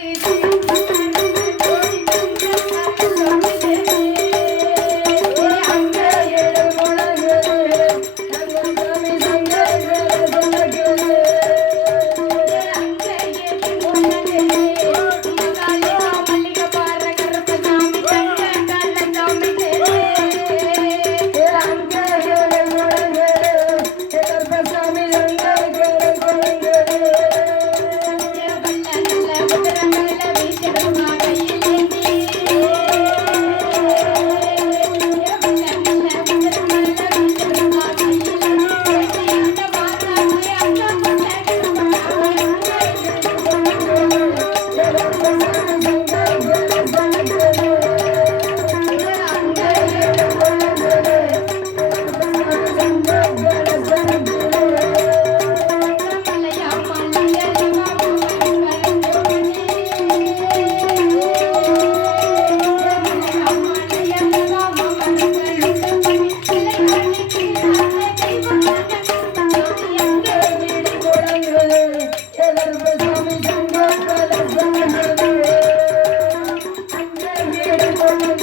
Happy Thank you.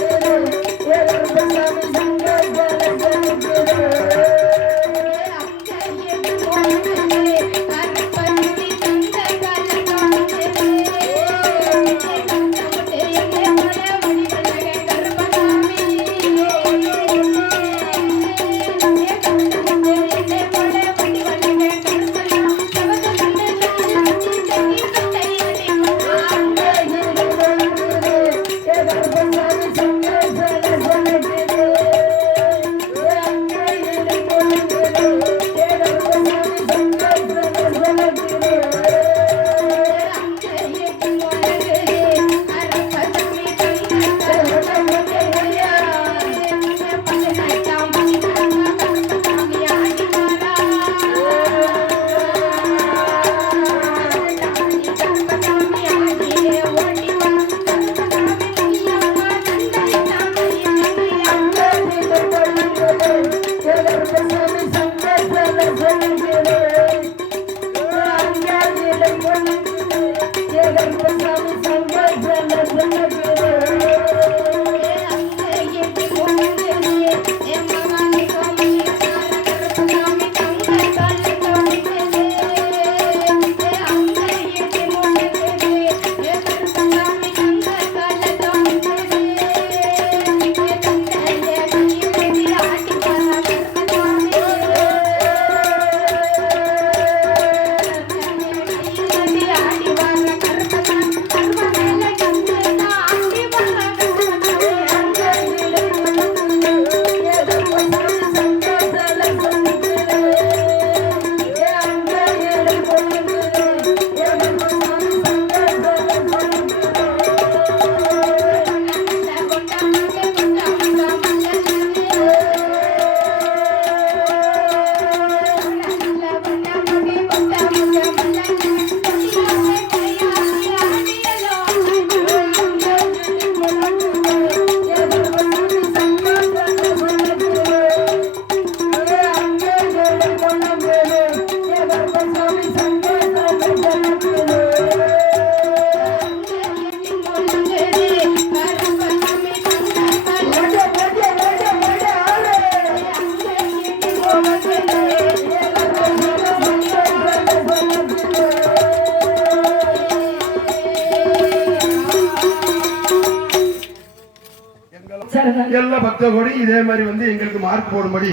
எல்லா பக்த கோடி இதே மாதிரி வந்து எங்களுக்கு மார்க் போடும்படி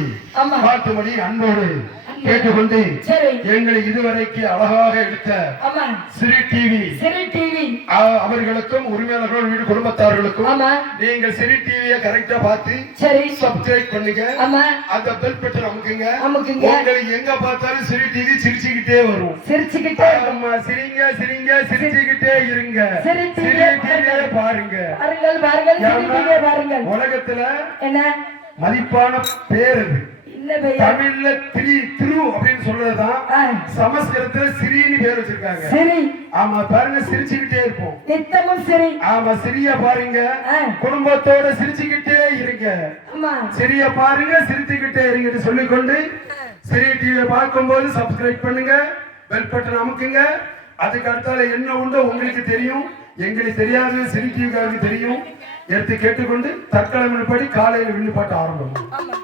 பாட்டும்படி அன்போடு கேட்டுக்கொண்டு எங்களை இதுவரைக்கு அழகாக எடுத்த சரி டிவி. அவர்களுக்கும் உரிமையாளர்கள் வீடு குடும்பத்தார்களுக்கும் நீங்கள் சிறி டிவியை கரெக்டா பார்த்து சரி. சப்ஸ்கிரைப் பண்ணுங்க. அந்த பெல் பட்டன் அமுக்குங்க. அமுக்குங்க. உங்களுக்கு எங்க பார்த்தாலும் சிறி டிவி சிரிச்சுக்கிட்டே வரும். சிரிச்சுக்கிட்டே. ஆமா சிரிங்க சிரிங்க சிரிச்சுக்கிட்டே இருங்க. சிரி டிவியை பாருங்க. பாருங்கள் பாருங்கள். சிரி டிவியை பாருங்கள். உலகத்துல என்ன? மதிப்பான பேர் அது. தமிழ்ல திரி திரு அப்படின்னு சொல்றதுதான் சமஸ்கிருதத்துல சிறின்னு பேர் வச்சிருக்காங்க. சரி ஆமா பாருங்க சிரிச்சுக்கிட்டே இருப்போம். நித்தமும் சரி ஆமா சிறிய பாருங்க. குடும்பத்தோட சிரிச்சுக்கிட்டே இருங்க. சிறிய பாருங்க சிரிச்சுக்கிட்டே இருங்கன்னு சொல்லிக்கொண்டு சிறிய டிவியை பார்க்கும்போது சப்ஸ்கிரைப் பண்ணுங்க. பெல் பட்டன் அமுக்குங்க. அதுக்கு அடுத்தால என்ன உண்டோ உங்களுக்கு தெரியும். எங்களுக்கு தெரியாது சிறு டிவிக்காருக்கு தெரியும். எடுத்து கேட்டுக்கொண்டு தற்கொலை படி காலையில் வில்லுப்பாட்டு ஆரம்பம். ஆமா.